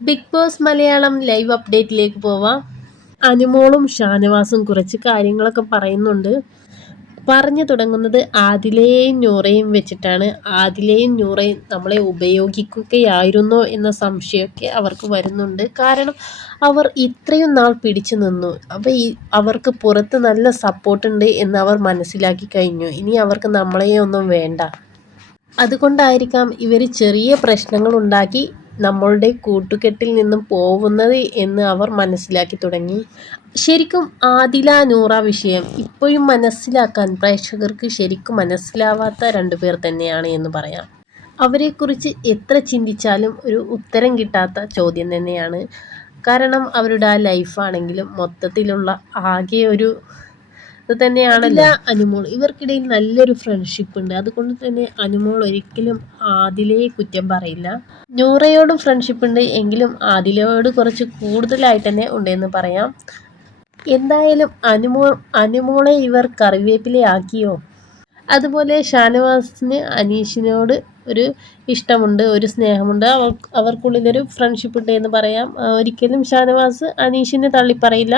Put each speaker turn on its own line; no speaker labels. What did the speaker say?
Big boss Malayalam live അപ്ഡേറ്റിലേക്ക് പോവാം. അനുമോളും ഷാനവാസും കുറച്ച് കാര്യങ്ങളൊക്കെ പറയുന്നുണ്ട്. പറഞ്ഞു തുടങ്ങുന്നത് ആദിലേയും നൂറയും വെച്ചിട്ടാണ്. ആദിലയും നൂറയും നമ്മളെ ഉപയോഗിക്കുകയായിരുന്നോ എന്ന സംശയമൊക്കെ അവർക്ക് വരുന്നുണ്ട്. കാരണം അവർ ഇത്രയും നാൾ പിടിച്ചു നിന്നു. അപ്പോൾ ഈ അവർക്ക് പുറത്ത് നല്ല സപ്പോർട്ടുണ്ട് എന്ന് അവർ മനസ്സിലാക്കി കഴിഞ്ഞു. ഇനി അവർക്ക് നമ്മളെയൊന്നും വേണ്ട. അതുകൊണ്ടായിരിക്കാം ഇവർ ചെറിയ പ്രശ്നങ്ങൾ ഉണ്ടാക്കി നമ്മളുടെ കൂട്ടുകെട്ടിൽ നിന്നും പോകുന്നത് എന്ന് അവർ മനസ്സിലാക്കി തുടങ്ങി. ശരിക്കും ആദില നൂറ വിഷയം ഇപ്പോഴും മനസ്സിലാക്കാൻ പ്രേക്ഷകർക്ക് ശരിക്കും മനസ്സിലാവാത്ത രണ്ടുപേർ തന്നെയാണ് എന്ന് പറയാം. അവരെക്കുറിച്ച് എത്ര ചിന്തിച്ചാലും ഒരു ഉത്തരം കിട്ടാത്ത ചോദ്യം തന്നെയാണ്. കാരണം അവരുടെ ആ ലൈഫാണെങ്കിലും മൊത്തത്തിലുള്ള ആകെ ഒരു ഇത് തന്നെയാണല്ല അനുമോൾ ഇവർക്കിടയിൽ നല്ലൊരു ഫ്രണ്ട്ഷിപ്പ് ഉണ്ട്. അതുകൊണ്ട് തന്നെ അനുമോൾ ഒരിക്കലും ആദിലയെ കുറ്റം പറയില്ല. നൂറയോടും ഫ്രണ്ട്ഷിപ്പ് ഉണ്ട്. എങ്കിലും ആദിലയോട് കുറച്ച് കൂടുതലായിട്ട് തന്നെ ഉണ്ടെന്ന് പറയാം. എന്തായാലും അനുമോൾ അനുമോളെ ഇവർ കറിവേപ്പിലയാക്കിയോ അതുപോലെ ഷാനവാസിന് അനീഷിനോട് ഒരു ഇഷ്ടമുണ്ട് ഒരു സ്നേഹമുണ്ട്. അവർ അവർക്കുള്ളിലൊരു ഫ്രണ്ട്ഷിപ്പ് ഉണ്ട് എന്ന് പറയാം. ഒരിക്കലും ഷാനവാസ് അനീഷിനെ തള്ളിപ്പറയില്ല.